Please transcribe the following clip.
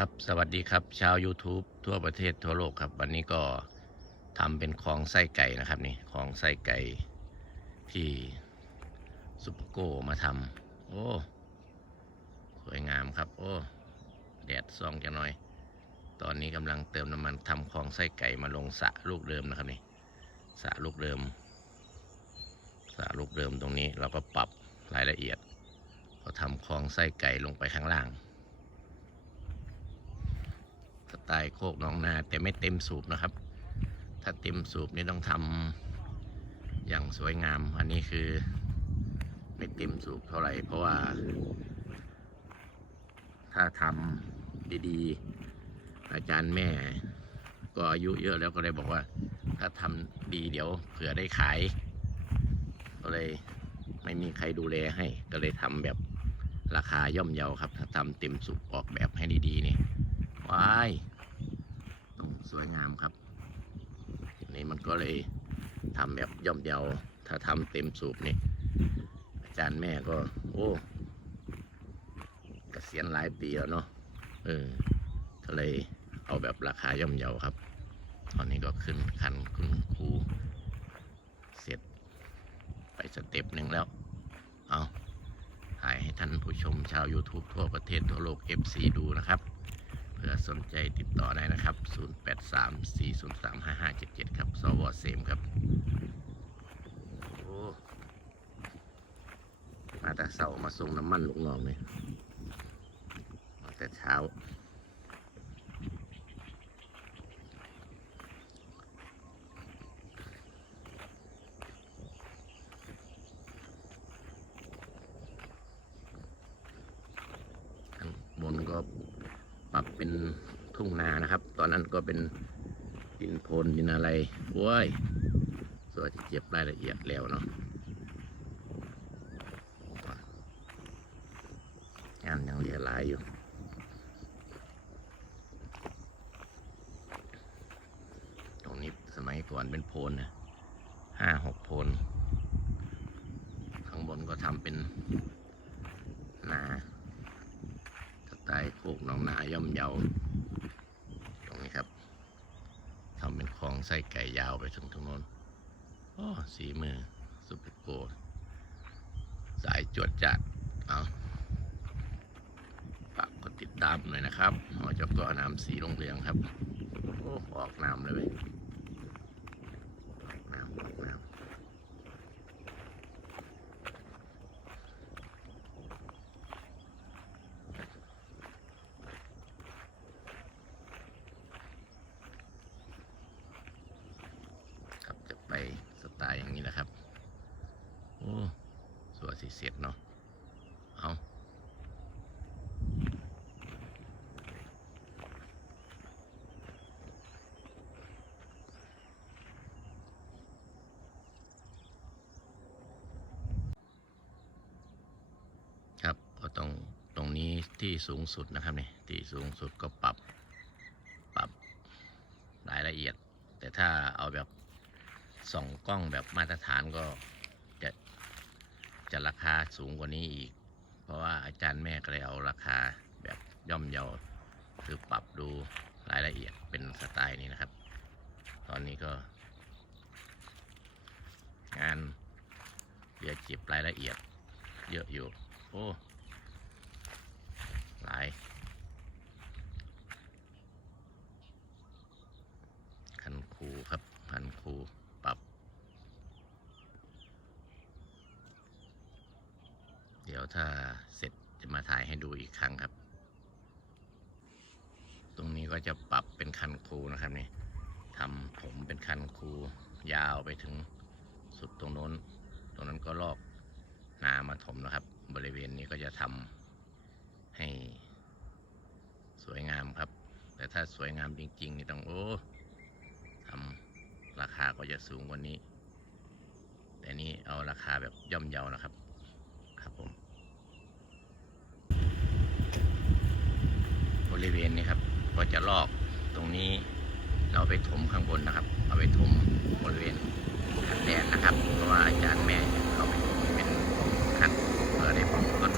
ครับสวัสดีครับ ชาว YouTube ทั่วประเทศทั่วโลกครับ วันนี้ก็ทำเป็นของไส้ไก่นะครับนี่ของไส้ไก่ที่ซุปเปอร์โกมาทำโอ้สวยงามครับ โอ้แดดซองจะหน่อย ตอนนี้กำลังเติมน้ำมันทำของไส้ไก่มาลงสะลูกเดิมนะครับนี่สะลูกเดิมสะลูกเดิมตรงนี้เราก็ปรับรายละเอียด ก็ทำของไส้ไก่ลงไปข้างล่าง สไตล์โคกน้องนา แต่ไม่เต็มสูบนะครับ ถ้าเต็มสูบนี่ต้องทำอย่างสวยงาม อันนี้คือไม่เต็มสูบเท่าไหร่ เพราะว่า ถ้าทำดีๆ อาจารย์แม่ ก็อายุเยอะแล้วก็เลยบอกว่า ถ้าทำดีเดี๋ยวเผื่อได้ขาย ก็เลยไม่มีใครดูแลให้ ก็เลยทำแบบราคาย่อมเยาครับ ถ้าทำเต็มสูบออกแบบให้ดีๆนี่ ว้ายต้องสวยงามครับนี้มันก็เลยทำแบบย่อมเยาถ้าทำเต็มสูบนี่อาจารย์แม่ก็ โอ้เกษียณหลายปีแล้วเนาะเออก็เลยเอาแบบราคาย่อมเยาครับ ตอนนี้ก็ขึ้นคันคุณครูเสร็จไปสเต็ปหนึ่งแล้ว เอาถ่ายให้ท่านผู้ชมชาว YouTube ทั่วประเทศทั่วโลก FC ดูนะครับ เพื่อสนใจติดต่อได้นะครับ 0834035577 ครับ สวเซมครับ โอ้ มาแต่เสามาส่งน้ำมันลูกน้องเลยมาแต่เช้า บนก็ ปรับเป็นทุ่งนานะครับ ตอนนั้นก็เป็นดินโพนดินอะไรโว้ยส่วนที่เก็บรายละเอียดแล้วเนาะงานยังเหลือหลายอยู่ตรงนี้สมัยก่อนเป็นโพนนะห้าหกโพนข้างบนก็ทำเป็นนา สไตล์โคกหนองนา ย่อมเยาตรงนี้ครับทำเป็นคลองไส้ไก่ยาวไปถึงตรงโน้นอ๋อสีมือสุปเปอร์โกดสายจวดจัดเอาฝากกดติดตามหน่อยนะครับหอจกอน้ำสีลงเรืองครับ โอ้ออกน้ำเลยเว้ยออกน้ำออกน้ำ ครับจะไปสไตล์อย่างนี้นะครับ โอ้ สวยสิเสร็จเนาะ เอาครับก็ต้องตรงนี้ที่สูงสุดนะครับนี่ที่สูงสุดก็ปรับปรับรายละเอียด แต่ถ้าเอาแบบส่องกล้องแบบมาตรฐานก็ จะราคาสูงกว่านี้อีก เพราะว่าอาจารย์แม่ก็เลยเอาราคาแบบย่อมเยาคือปรับดูรายละเอียดเป็นสไตล์นี้นะครับ ตอนนี้ก็ งานเดี๋ยวเก็บรายละเอียดเยอะอยู่ โอ้ หลาย คันคูครับคันคูปรับ เดี๋ ยวถ้าเสร็จจะมาถ่ายให้ดูอีกครั้งครับ ตรงนี้ก็จะปรับเป็นคันคูนะครับนี่ทำผมเป็นคันคูยาวไปถึงสุดตรงโน้น ตรงนั้นก็ลอกนามาถมนะครับ บริเวณนี้ก็จะทำให้สวยงามครับ แต่ถ้าสวยงามจริงๆนี่ต้องโอ้ทำราคาก็จะสูงกว่านี้ แต่นี้เอาราคาแบบย่อมเยานะครับครับ ริเวณนี้ครับ ก็จะลอกตรงนี้เราไปถมข้างบนนะครับ เอาไปถมบริเวณขันแดนนะครับ เพราะว่าอาจารย์แม่เขาเป็นขันเพื่อได้ปลูกต้น